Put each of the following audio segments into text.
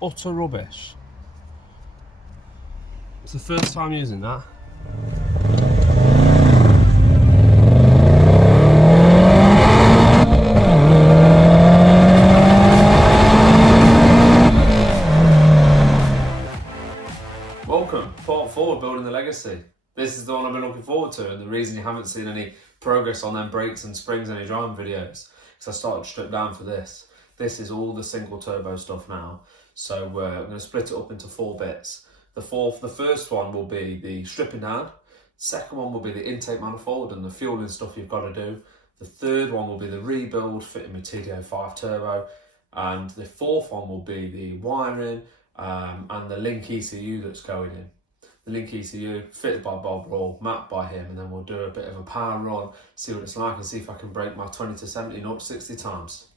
utter rubbish. It's the first time using that. Welcome, part 4 of building the Legacy. This is the one I've been looking forward to, and the reason you haven't seen any progress on them brakes and springs and any driving videos, because I started to strip down for this. This is all the single turbo stuff now, so I'm going to split it up into 4 bits. The first one will be the stripping down, second one will be the intake manifold and the fueling stuff you've got to do, the third one will be the rebuild fitting with TD05 turbo, and the fourth one will be the wiring and the link ECU that's going in. The link ECU fitted by Bob Rawl, mapped by him, and then we'll do a bit of a power run, see what it's like and see if I can break my 20 to 70 not 60 times.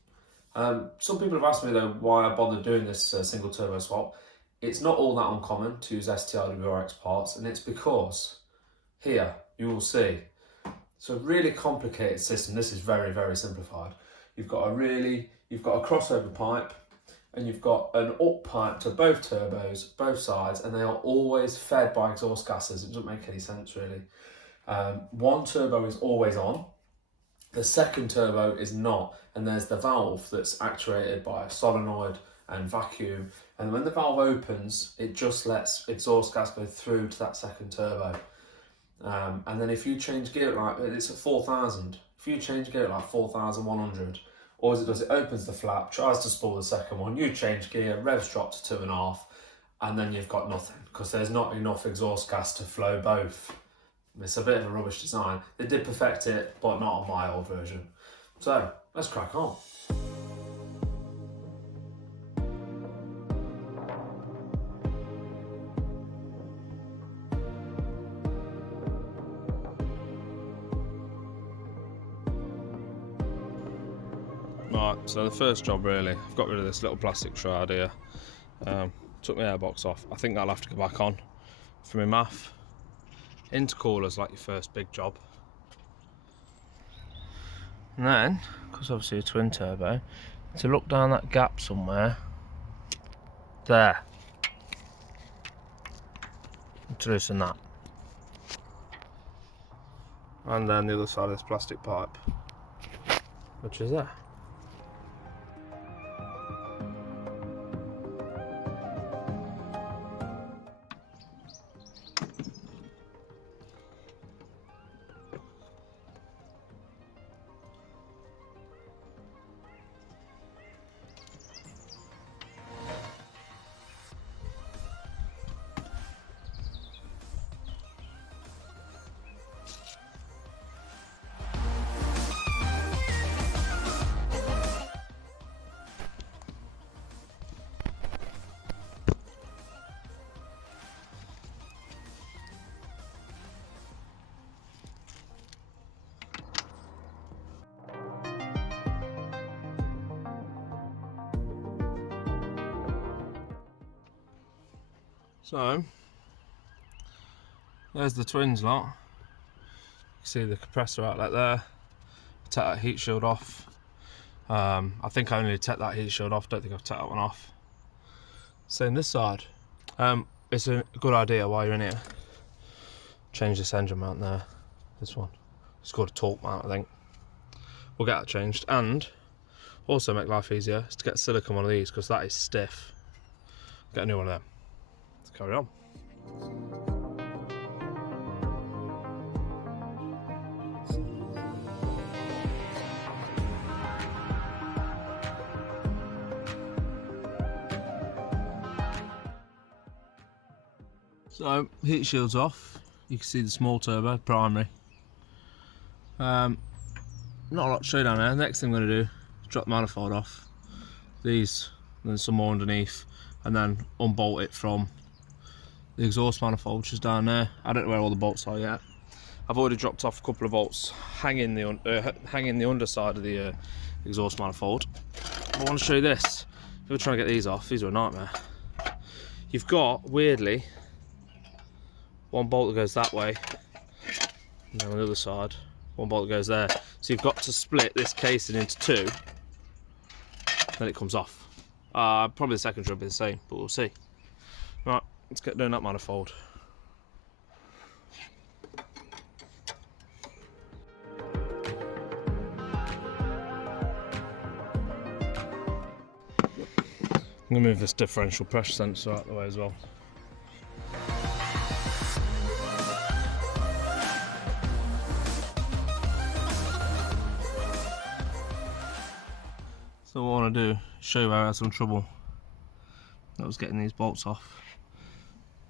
Some people have asked me though why I bothered doing this single turbo swap. It's not all that uncommon to use STRWRX parts, and it's because here you will see it's a really complicated system. This is very, very simplified. You've got a crossover pipe, and you've got an up pipe to both turbos, both sides, and they are always fed by exhaust gases. It doesn't make any sense really. One turbo is always on, the second turbo is not, and there's the valve that's actuated by a solenoid and vacuum, and when the valve opens, it just lets exhaust gas go through to that second turbo. And then if you change gear it's at 4,000. If you change gear at like 4,100, all it does, it opens the flap, tries to spool the second one, you change gear, revs drop to 2.5, and then you've got nothing, because there's not enough exhaust gas to flow both. It's a bit of a rubbish design. They did perfect it, but not on my old version. So, let's crack on. Right, so the first job really, I've got rid of this little plastic shroud here. Took my airbox off. I think that'll have to go back on for my math. Intercooler's like your first big job. And then, because obviously a twin turbo, to look down that gap somewhere, there, to loosen that. And then the other side of this plastic pipe, which is there. So, there's the twins lot. You can see the compressor outlet there. Take that heat shield off. I think I only take that heat shield off, don't think I've taken that one off. Same this side. It's a good idea while you're in here. Change this engine mount there. This one. It's called a torque mount, I think. We'll get that changed. And also make life easier is to get a silicone one of these, because that is stiff. Get a new one of them. Let's carry on. So, heat shield's off. You can see the small turbo, primary. Not a lot to show down there. Next thing I'm going to do is drop the manifold off. These, and then some more underneath, and then unbolt it from the exhaust manifold, which is down there. I don't know where all the bolts are yet. I've already dropped off a couple of bolts hanging the underside of the exhaust manifold. I want to show you this. If you're trying to get these off, these are a nightmare. You've got, weirdly, one bolt that goes that way, and then on the other side, one bolt that goes there. So you've got to split this casing into two, then it comes off. Probably the second should be the same, but we'll see. Right, let's get doing that manifold. I'm going to move this differential pressure sensor out of the way as well. So what I want to do, show you where I had some trouble. That was getting these bolts off.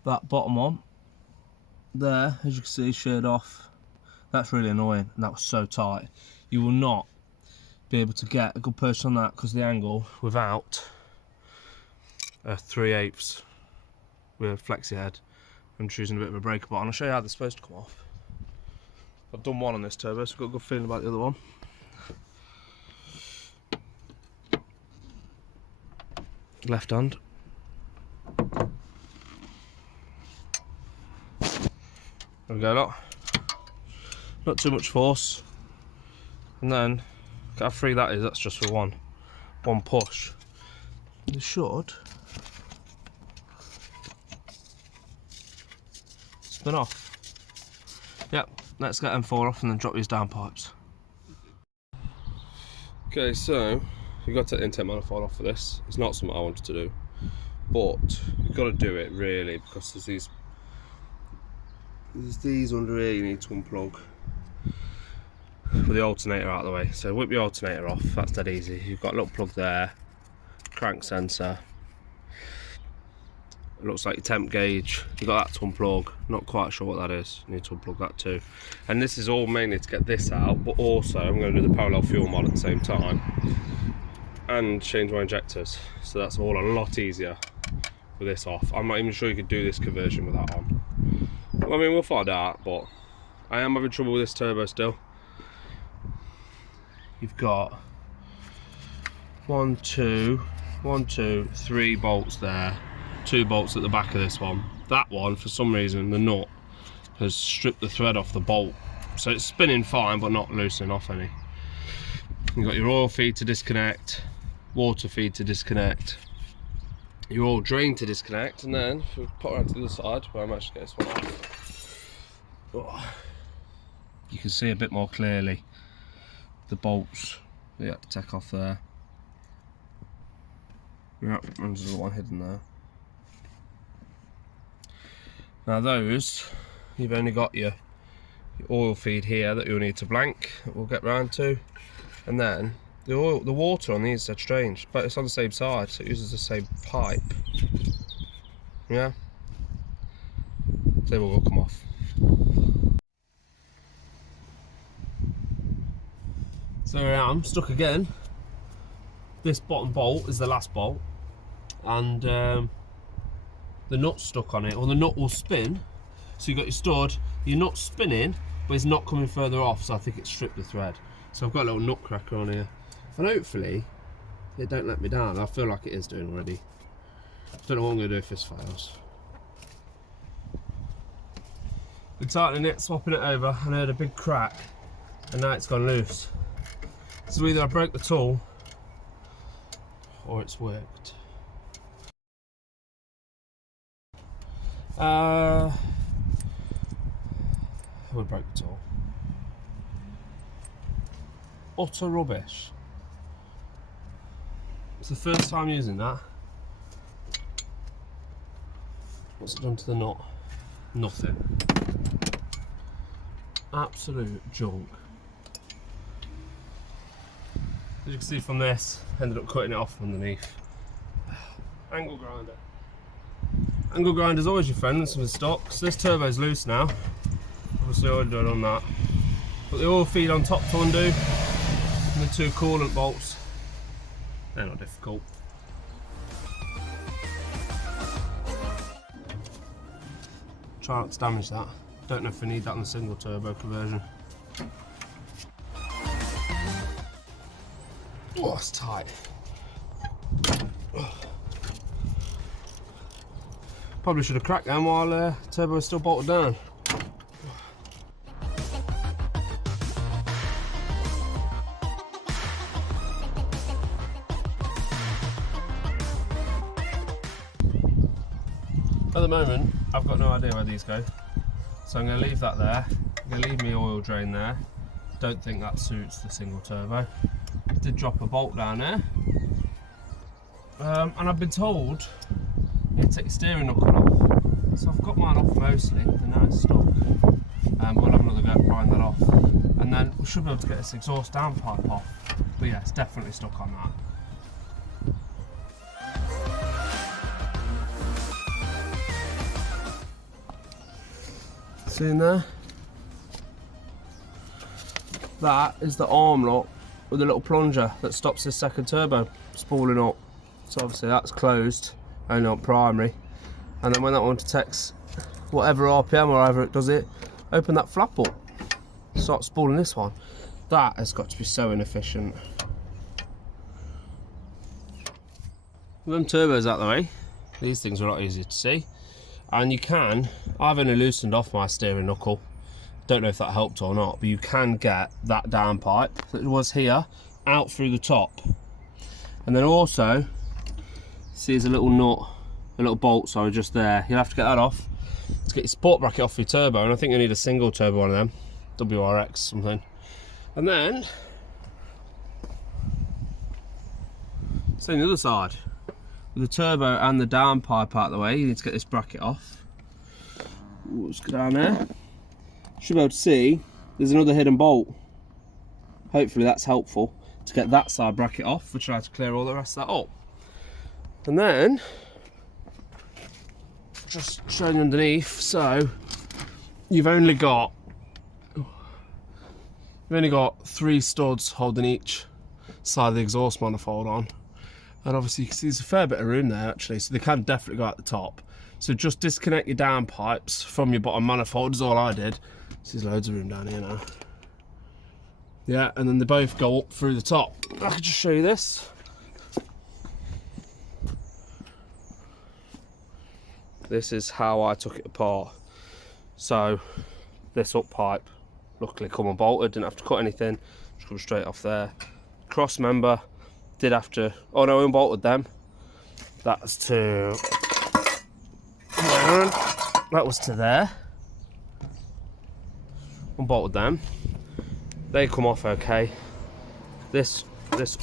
That bottom one, there, as you can see, sheared off. That's really annoying, and that was so tight. You will not be able to get a good push on that because of the angle without a 3/8 with a flexi head. I'm choosing a bit of a breaker bar, and I'll show you how they're supposed to come off. I've done one on this turbo, so I've got a good feeling about the other one. Left hand. There we go, look. Not too much force. And then, look how free that is, that's just for one push. You should spin off. Yep, let's get M4 off and then drop these down pipes. Okay, so you've got to take the intake manifold off for this. It's not something I wanted to do, but you've got to do it really because there's these under here you need to unplug with the alternator out of the way. So whip your alternator off, that's dead easy. You've got a little plug there, crank sensor. It looks like your temp gauge. You've got that to unplug. Not quite sure what that is. You need to unplug that too. And this is all mainly to get this out, but also I'm going to do the parallel fuel mod at the same time and change my injectors. So that's all a lot easier with this off. I'm not even sure you could do this conversion with that on. I mean, we'll find out, but I am having trouble with this turbo still. You've got 1, 2, 3 bolts there, 2 bolts at the back of this one. That one, for some reason, the nut has stripped the thread off the bolt, so it's spinning fine but not loosening off any. You've got your oil feed to disconnect, water feed to disconnect, your oil drain to disconnect, and then if we put it around to the other side where I'm actually getting this one off, you can see a bit more clearly the bolts that you have to take off there. Yep, there's another one hidden there. Now those, you've only got your oil feed here that you'll need to blank, that we'll get round to, and then the water on these are strange, but it's on the same side, so it uses the same pipe. Yeah, they will all come off. So here I am, stuck again. This bottom bolt is the last bolt, and the nut's stuck on it, or the nut will spin. So you've got your stud, your nut's spinning, but it's not coming further off, so I think it's stripped the thread. So I've got a little nut cracker on here, and hopefully it don't let me down. I feel like it is doing already. Don't know what I'm going to do if this fails. We're tightening it, swapping it over, and I heard a big crack, and now it's gone loose. So either I broke the tool, or it's worked. We broke the tool. Utter rubbish. It's the first time using that. What's it done to the nut? Nothing. Absolute junk. As you can see from this, ended up cutting it off from underneath. Angle grinder. Angle grinder's always your friend with stock. So this turbo's loose now. Obviously I already done that. Put the oil feed on top to undo, and the 2 coolant bolts. They're not difficult. Try not to damage that. Don't know if we need that on the single turbo conversion. Oh, it's tight. Probably should have cracked them while turbo was still bolted down. At the moment, I've got no idea where these go. So I'm going to leave that there. I'm going to leave my oil drain there. Don't think that suits the single turbo. Did drop a bolt down there. And I've been told you take your steering knuckle off. So I've got mine off mostly, and now it's stuck. We'll have another go at prying that off. And then we should be able to get this exhaust downpipe off. But yeah, it's definitely stuck on that. See in there? That is the arm lock with a little plunger that stops this second turbo spooling up. So obviously that's closed, only on primary. And then when that one detects whatever RPM or however it does it, open that flap up, start spooling this one. That has got to be so inefficient. With them turbos out the way, these things are a lot easier to see. And you can, I've only loosened off my steering knuckle. Don't know if that helped or not, but you can get that downpipe that was here out through the top. And then also, see there's a little nut, a little bolt, sorry, just there. You'll have to get that off to get your support bracket off your turbo, and I think you need a single turbo one of them, WRX something. And then, same the other side. With the turbo and the downpipe out of the way, you need to get this bracket off. Ooh, let's go down there. Should be able to see there's another hidden bolt. Hopefully that's helpful to get that side bracket off. We'll try to clear all the rest of that up. And then, just showing you underneath, so you've only got 3 studs holding each side of the exhaust manifold on. And obviously you can see there's a fair bit of room there actually, so they can definitely go at the top. So just disconnect your downpipes from your bottom manifold is all I did. So there's loads of room down here now. Yeah, and then they both go up through the top. I could just show you this. This is how I took it apart. So this up pipe, luckily come unbolted, didn't have to cut anything, just come straight off there. Cross member, did have to, oh no, I unbolted them. That's to, that was to there. Unbolted them. They come off okay. This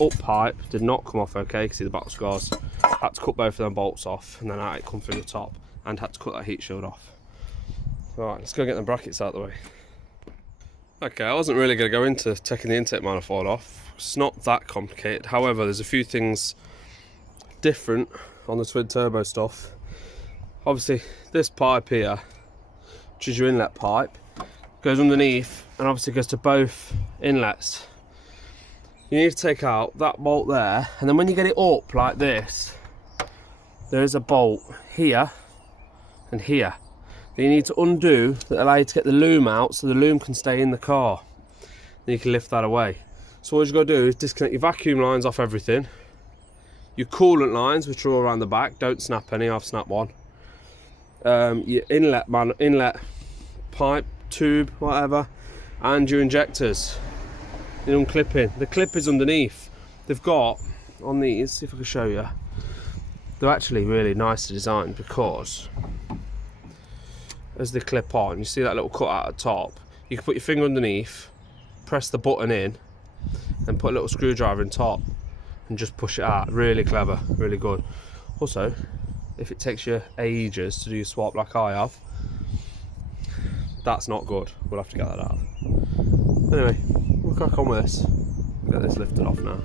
up pipe did not come off okay, you can see the battle scars. Had to cut both of them bolts off, and then I had it come through the top, and had to cut that heat shield off. Right, let's go get the brackets out of the way. Okay, I wasn't really going to go into taking the intake manifold off. It's not that complicated. However, there's a few things different on the twin turbo stuff. Obviously, this pipe here, which is your inlet pipe, goes underneath and obviously goes to both inlets. You need to take out that bolt there, and then when you get it up like this, there is a bolt here and here that you need to undo that allow you to get the loom out so the loom can stay in the car. Then you can lift that away. So what you've got to do is disconnect your vacuum lines off everything, your coolant lines, which are all around the back, don't snap any, I've snapped one. Your inlet pipe, tube, whatever, and your injectors. You're unclipping. The clip is underneath. They've got on these, see if I can show you, they're actually really nicely designed because as they clip on, you see that little cut out at the top, you can put your finger underneath, press the button in, and put a little screwdriver in top and just push it out. Really clever, really good. Also, if it takes you ages to do your swap like I have, that's not good. We'll have to get that out. Anyway, we'll crack on with this. Get this lifted off now.